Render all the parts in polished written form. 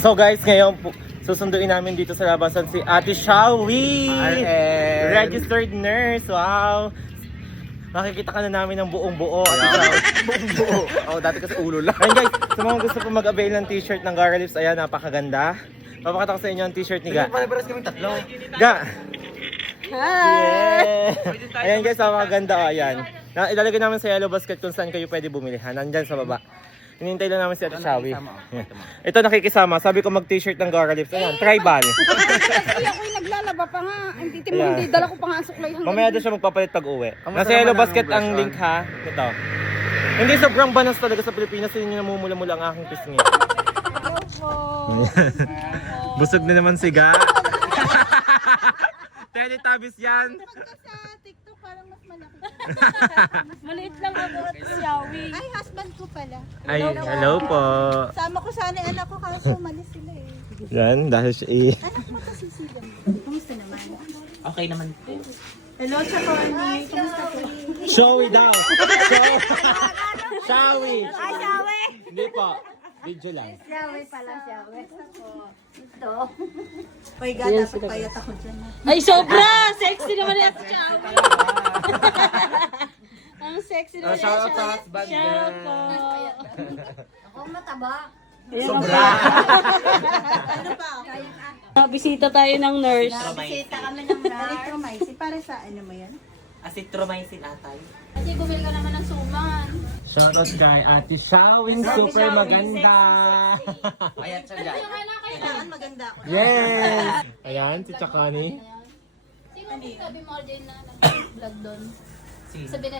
So guys, ngayon susunduin namin dito sa labasan si Ate Shawi, registered nurse. Wow! Makikita ka na namin ng buong buo. Buong buo. Ako dati kasi ulo lang. Ayun guys, sa mga gusto po mag-avail ng t-shirt ng Gara Lips, ayan, napakaganda. Papakita ko sa inyo ang t-shirt ni Ga. Pare-pares kaming tatlo. Ga! Hi! Yeah! Ayan guys, napakaganda. Oh, ayan. Ilalagay namin sa yellow basket kung saan kayo pwede bumili. Ha? Nandyan sa baba. Hinihintay lang namin si Ate Shawi. Ito nakikisama. Sabi ko mag-t-shirt ng Gara Lips. Ayan, tribal. Kasi ako'y naglalaba pa nga. Hindi Ayan. dala ko pa nga ang suklay hanggang. Mamaya doon siya magpapalit pag uwi. Kamusta Nasa yellow naman ang basket ang blush link ha. Ito. Hindi sobrang banas talaga sa Pilipinas. Hindi namumula-mula ang aking pisngi. Hello po. Busog na naman si Ga. Teletubbies yan. Sa TikTok parang mas malaki. Maliit lang ako at Xiaomi. Ay, husband ko pala. Ay, hello po. Sama ko sana yung anak ko kaso malis sila eh. Yan, dahil siya Anak mo kasi sila. Kamusta naman? Okay naman po. Hello, Chakoni. Kamusta po? Showy daw. Shawi. Ay, Xiaomi! Hindi po. Video lang. Xiaomi pala, Xiaomi. Ito. Hoy, gata, pagpayat ako dyan. Ay, sobra! Sexy naman yung Xiaomi. Ang sexy naman yung Shout out sa Xiaomi. husband Shout niya. out. Ako mataba. Sobra. Ano pa? Bisita tayo ng nurse. Bisita kami ng Erythromycin. Para sa ano mo yan? Azithromycin atay. Kasi bumili ka naman ng suman. Shoutout kay Ate Shawing, super maganda. Ayan siya dyan. Kailangan maganda ako. Yes! Ayan, si Chakani. Sino sabi mo order na vlog doon? Sino? Sabi na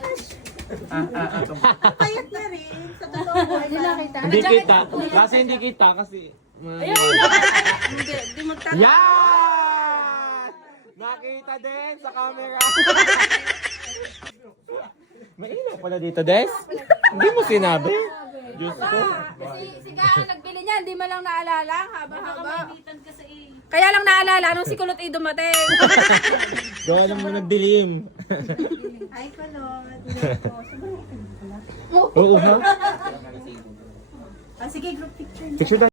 Payat na rin. Sa totoo ko. Hindi nakita. Hindi kita. Kasi hindi kita kasi... Hindi mo Yan! Nakita din sa camera. May ilaw pala dito, Des. Hindi mo sinabi. Diyos ko. si Ga ang nagbili niya, hindi mo lang naalala. Haba-haba. Kaya lang naalala nung si Kulot ay dumating. Gawa lang mo nagdilim. Ay, Kulot. Oo ha? Sige, group picture. Picture